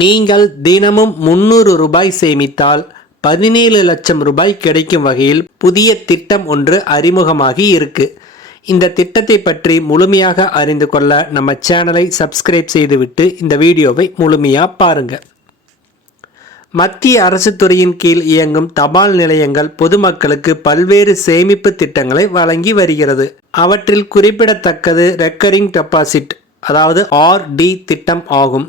நீங்கள் தினமும் 300 ரூபாய் சேமித்தால் 17 லட்சம் ரூபாய் கிடைக்கும் வகையில் புதிய திட்டம் ஒன்று அறிமுகமாகி இருக்கு. இந்த திட்டத்தை பற்றி முழுமையாக அறிந்து கொள்ள நம்ம சேனலை சப்ஸ்கிரைப் செய்துவிட்டு இந்த வீடியோவை முழுமையாக பாருங்க. மத்திய அரசு துறையின் கீழ் இயங்கும் தபால் நிலையங்கள் பொதுமக்களுக்கு பல்வேறு சேமிப்பு திட்டங்களை வழங்கி வருகிறது. அவற்றில் குறிப்பிடத்தக்கது ரெக்கரிங் டெபாசிட், அதாவது ஆர்டி திட்டம் ஆகும்.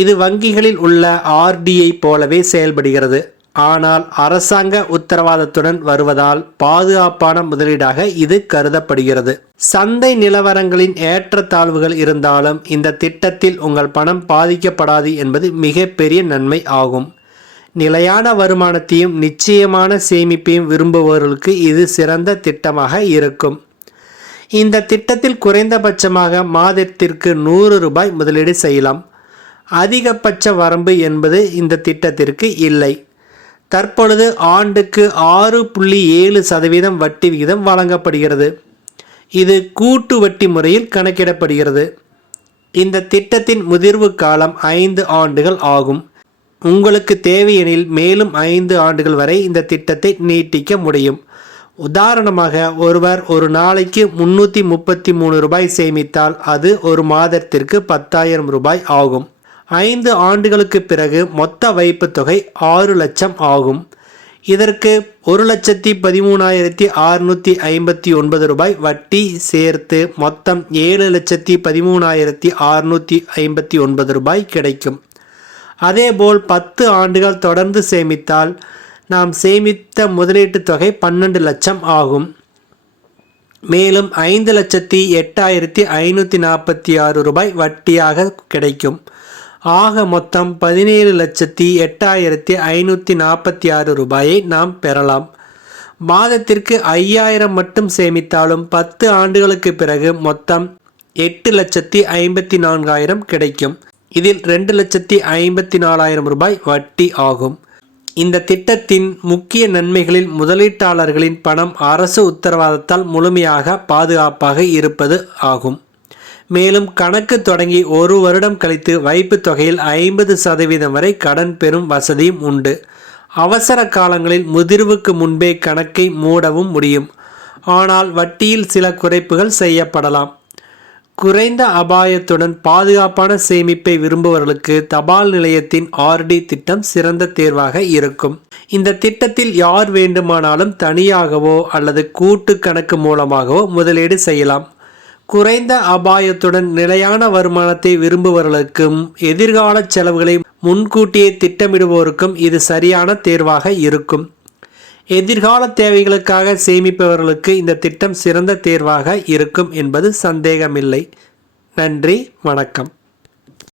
இது வங்கிகளில் உள்ள ஆர்டியை போலவே செயல்படுகிறது. ஆனால் அரசாங்க உத்தரவாதத்துடன் வருவதால் பாதுகாப்பான முதலீடாக இது கருதப்படுகிறது. சந்தை நிலவரங்களின் ஏற்றத்தாழ்வுகள் இருந்தாலும் இந்த திட்டத்தில் உங்கள் பணம் பாதிக்கப்படாது என்பது மிகப்பெரிய நன்மை ஆகும். நிலையான வருமானத்தையும் நிச்சயமான சேமிப்பையும் விரும்புபவர்களுக்கு இது சிறந்த திட்டமாக இருக்கும். இந்த திட்டத்தில் குறைந்தபட்சமாக மாதத்திற்கு 100 ரூபாய் முதலீடு செய்யலாம். அதிகபட்ச வரம்பு என்பது இந்த திட்டத்திற்கு இல்லை. தற்பொழுது ஆண்டுக்கு 6.7% வட்டி விகிதம் வழங்கப்படுகிறது. இது கூட்டு வட்டி முறையில் கணக்கிடப்படுகிறது. இந்த திட்டத்தின் முதிர்வு காலம் 5 ஆண்டுகள் ஆகும். உங்களுக்கு தேவையெனில் மேலும் 5 ஆண்டுகள் வரை இந்த திட்டத்தை நீட்டிக்க முடியும். உதாரணமாக, ஒருவர் ஒரு நாளைக்கு 333 ரூபாய் சேமித்தால் அது ஒரு மாதத்திற்கு 10,000 ரூபாய் ஆகும். 5 ஆண்டுகளுக்கு பிறகு மொத்த வைப்பு தொகை 6 லட்சம் ஆகும். இதற்கு 1,13,659 ரூபாய் வட்டி சேர்த்து மொத்தம் 7,13,659 ரூபாய் கிடைக்கும். அதேபோல் 10 ஆண்டுகள் தொடர்ந்து சேமித்தால் நாம் சேமித்த முதலீட்டு தொகை 12 லட்சம் ஆகும். மேலும் 5,08,546 ரூபாய் வட்டியாக கிடைக்கும். ஆக மொத்தம் 17,08,546 ரூபாயை நாம் பெறலாம். மாதத்திற்கு 5,000 மட்டும் சேமித்தாலும் 10 ஆண்டுகளுக்கு பிறகு மொத்தம் 8,54,000 கிடைக்கும். இதில் 2,54,000 ரூபாய் வட்டி ஆகும். இந்த திட்டத்தின் முக்கிய நன்மைகளில் முதலீட்டாளர்களின் பணம் அரசு உத்தரவாதத்தால் முழுமையாக பாதுகாப்பாக இருப்பது ஆகும். மேலும் கணக்கு தொடங்கி 1 வருடம் கழித்து வைப்பு தொகையில் 50% வரை கடன் பெறும் வசதியும் உண்டு. அவசர காலங்களில் முதிர்வுக்கு முன்பே கணக்கை மூடவும் முடியும். ஆனால் வட்டியில் சில குறைப்புகள் செய்யப்படலாம். குறைந்த அபாயத்துடன் பாதுகாப்பான சேமிப்பை விரும்புபவர்களுக்கு தபால் நிலையத்தின் ஆர்டி திட்டம் சிறந்த தேர்வாக இருக்கும். இந்த திட்டத்தில் யார் வேண்டுமானாலும் தனியாகவோ அல்லது கூட்டு கணக்கு மூலமாகவோ முதலீடு செய்யலாம். குறைந்த அபாயத்துடன் நிலையான வருமானத்தை விரும்புபவர்களுக்கும் எதிர்கால செலவுகளை முன்கூட்டியே திட்டமிடுவோருக்கும் இது சரியான தேர்வாக இருக்கும். எதிர்கால தேவைகளுக்காக சேமிப்பவர்களுக்கு இந்த திட்டம் சிறந்த தேர்வாக இருக்கும் என்பது சந்தேகமில்லை. நன்றி, வணக்கம்.